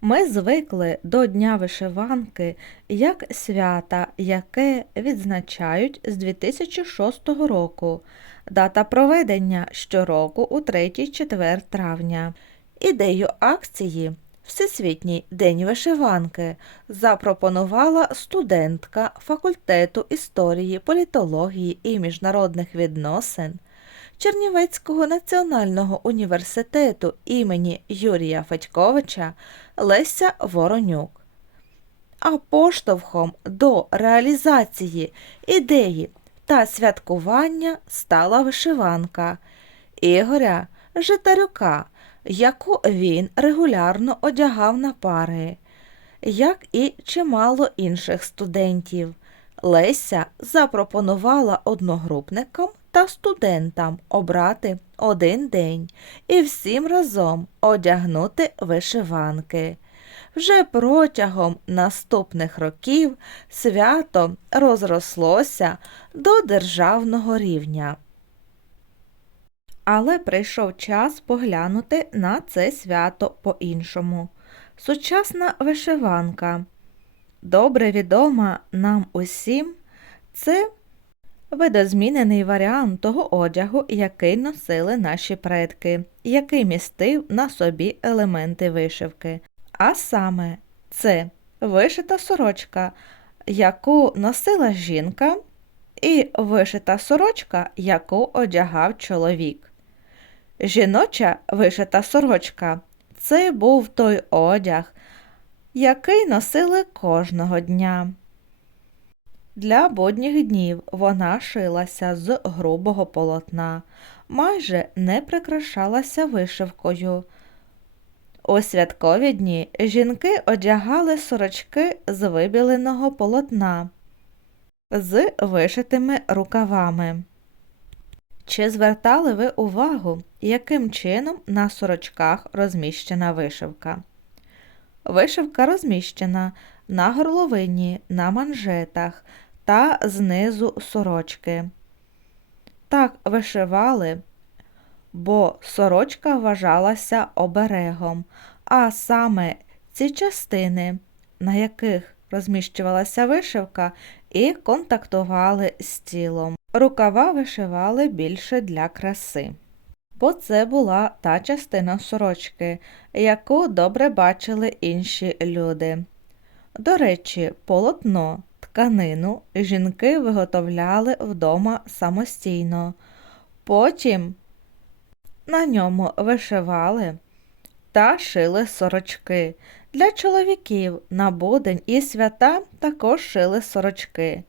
Ми звикли до Дня вишиванки як свята, яке відзначають з 2006 року. Дата проведення щороку у 3-4 травня. Ідею акції Всесвітній день вишиванки запропонувала студентка факультету історії, політології і міжнародних відносин Чернівецького національного університету імені Юрія Федьковича Леся Воронюк. А поштовхом до реалізації ідеї та святкування стала вишиванка Ігоря Житарюка, яку він регулярно одягав на пари, як і чимало інших студентів. Леся запропонувала одногрупникам та студентам обрати один день і всім разом одягнути вишиванки. Вже протягом наступних років свято розрослося до державного рівня. Але прийшов час поглянути на це свято по-іншому. Сучасна вишиванка, добре відома нам усім, це видозмінений варіант того одягу, який носили наші предки, який містив на собі елементи вишивки. А саме це вишита сорочка, яку носила жінка, і вишита сорочка, яку одягав чоловік. Жіноча вишита сорочка це був той одяг, який носили кожного дня. Для будніх днів вона шилася з грубого полотна, майже не прикрашалася вишивкою. У святкові дні жінки одягали сорочки з вибіленого полотна з вишитими рукавами. Чи звертали ви увагу, яким чином на сорочках розміщена вишивка? Вишивка розміщена на горловині, на манжетах та знизу сорочки. Так вишивали, бо сорочка вважалася оберегом, а саме ці частини, на яких розміщувалася вишивка, і контактували з тілом. Рукава вишивали більше для краси. Бо це була та частина сорочки, яку добре бачили інші люди. До речі, полотно, тканину жінки виготовляли вдома самостійно. Потім на ньому вишивали та шили сорочки. Для чоловіків на будень і свята також шили сорочки.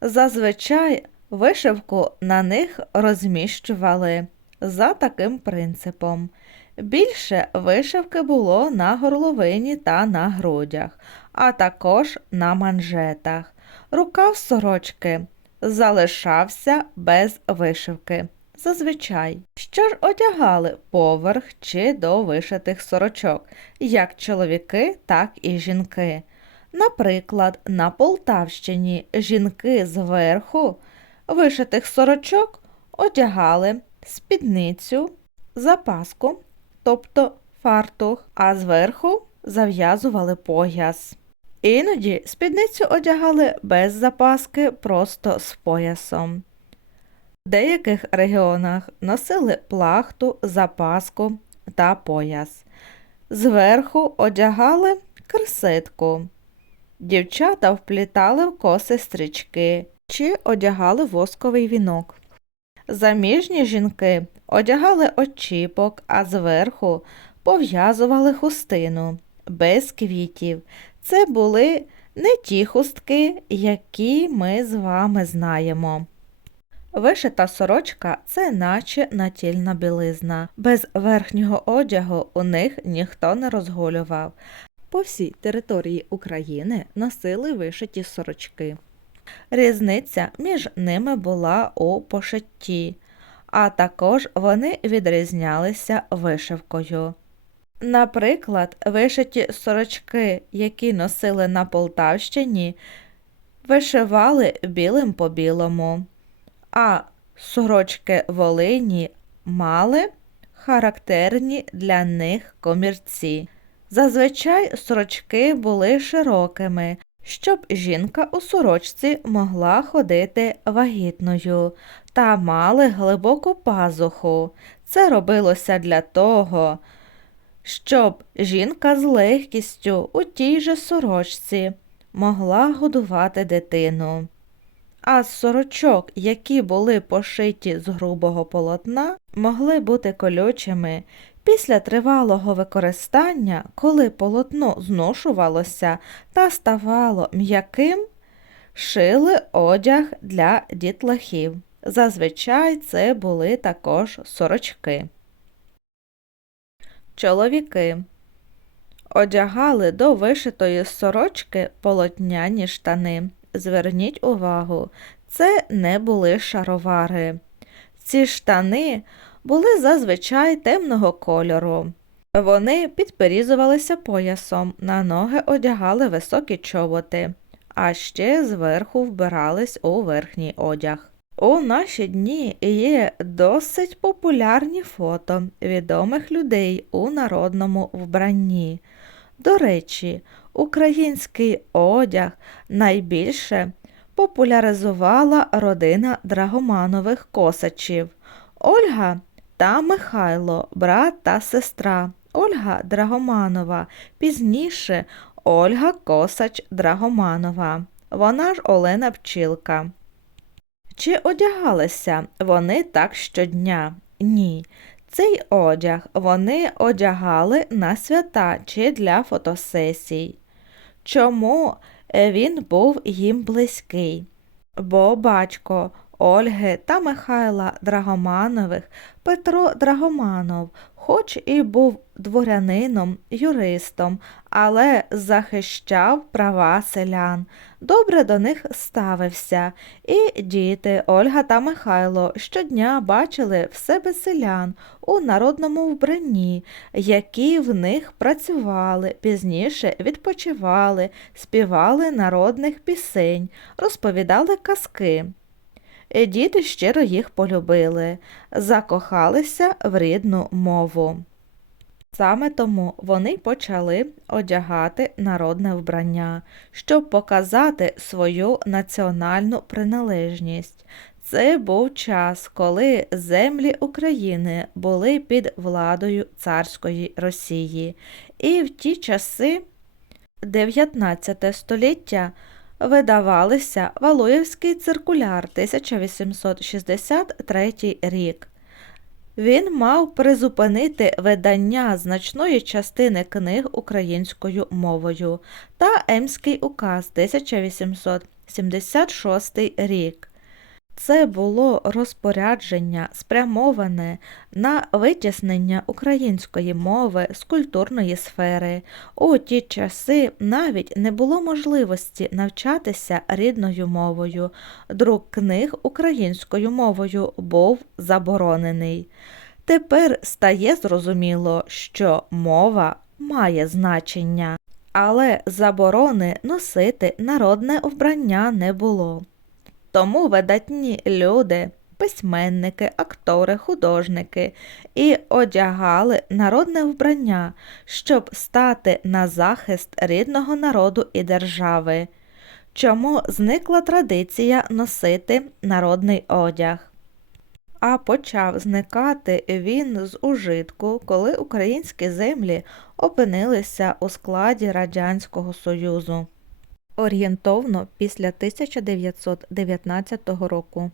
Зазвичай вишивку на них розміщували за таким принципом. Більше вишивки було на горловині та на грудях, а також на манжетах. Рукав сорочки залишався без вишивки. Зазвичай, що ж одягали поверх чи до вишитих сорочок, як чоловіки, так і жінки. Наприклад, на Полтавщині жінки зверху вишитих сорочок одягали спідницю, запаску, тобто фартух, а зверху зав'язували пояс. Іноді спідницю одягали без запаски, просто з поясом. В деяких регіонах носили плахту, запаску та пояс. Зверху одягали кресетку. Дівчата вплітали в коси стрічки чи одягали восковий вінок. Заміжні жінки одягали очіпок, а зверху пов'язували хустину без квітів. Це були не ті хустки, які ми з вами знаємо. Вишита сорочка це наче натільна білизна. Без верхнього одягу у них ніхто не розгулював. По всій території України носили вишиті сорочки. Різниця між ними була у пошитті, а також вони відрізнялися вишивкою. Наприклад, вишиті сорочки, які носили на Полтавщині, вишивали білим по білому, а сорочки Волині мали характерні для них комірці. Зазвичай сорочки були широкими, щоб жінка у сорочці могла ходити вагітною та мали глибоку пазуху. Це робилося для того, щоб жінка з легкістю у тій же сорочці могла годувати дитину. А з сорочок, які були пошиті з грубого полотна, могли бути колючими. Після тривалого використання, коли полотно зношувалося та ставало м'яким, шили одяг для дітлахів. Зазвичай це були також сорочки. Чоловіки одягали до вишитої сорочки полотняні штани. Зверніть увагу, це не були шаровари. Ці штани були зазвичай темного кольору. Вони підперізувалися поясом, на ноги одягали високі чоботи, а ще зверху вбирались у верхній одяг. У наші дні є досить популярні фото відомих людей у народному вбранні. До речі, український одяг найбільше популяризувала родина Драгоманових косачів Ольга та Михайло, брат та сестра. Ольга Драгоманова, пізніше Ольга Косач Драгоманова. Вона ж Олена Пчілка. Чи одягалися вони так щодня? Ні. Цей одяг вони одягали на свята чи для фотосесій. Чому він був їм близький? Бо батько Ольги та Михайла Драгоманових. Петро Драгоманов, хоч і був дворянином, юристом, але захищав права селян, добре до них ставився, і діти Ольга та Михайло щодня бачили в себе селян у народному вбранні, які в них працювали, пізніше відпочивали, співали народних пісень, розповідали казки. Діти щиро їх полюбили, закохалися в рідну мову. Саме тому вони почали одягати народне вбрання, щоб показати свою національну приналежність. Це був час, коли землі України були під владою царської Росії, і в ті часи 19 століття видавалися Валуєвський циркуляр 1863 рік. Він мав призупинити видання значної частини книг українською мовою та Емський указ 1876 рік. Це було розпорядження, спрямоване на витіснення української мови з культурної сфери. У ті часи навіть не було можливості навчатися рідною мовою. Друк книг українською мовою був заборонений. Тепер стає зрозуміло, що мова має значення, але заборони носити народне вбрання не було. Тому видатні люди, письменники, актори, художники і одягали народне вбрання, щоб стати на захист рідного народу і держави. Чому зникла традиція носити народний одяг? А почав зникати він з ужитку, коли українські землі опинилися у складі Радянського Союзу орієнтовно після 1919 року.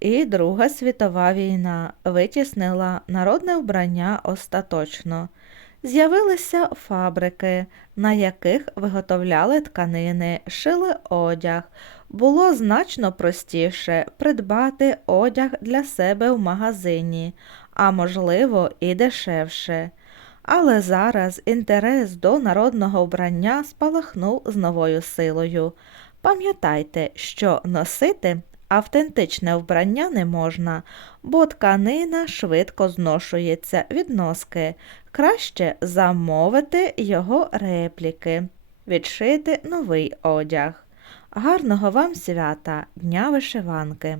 І Друга світова війна витіснила народне вбрання остаточно. З'явилися фабрики, на яких виготовляли тканини, шили одяг. Було значно простіше придбати одяг для себе в магазині, а можливо, і дешевше. Але зараз інтерес до народного вбрання спалахнув з новою силою. Пам'ятайте, що носити автентичне вбрання не можна, бо тканина швидко зношується від носки. Краще замовити його репліки, відшити новий одяг. Гарного вам свята, Дня вишиванки!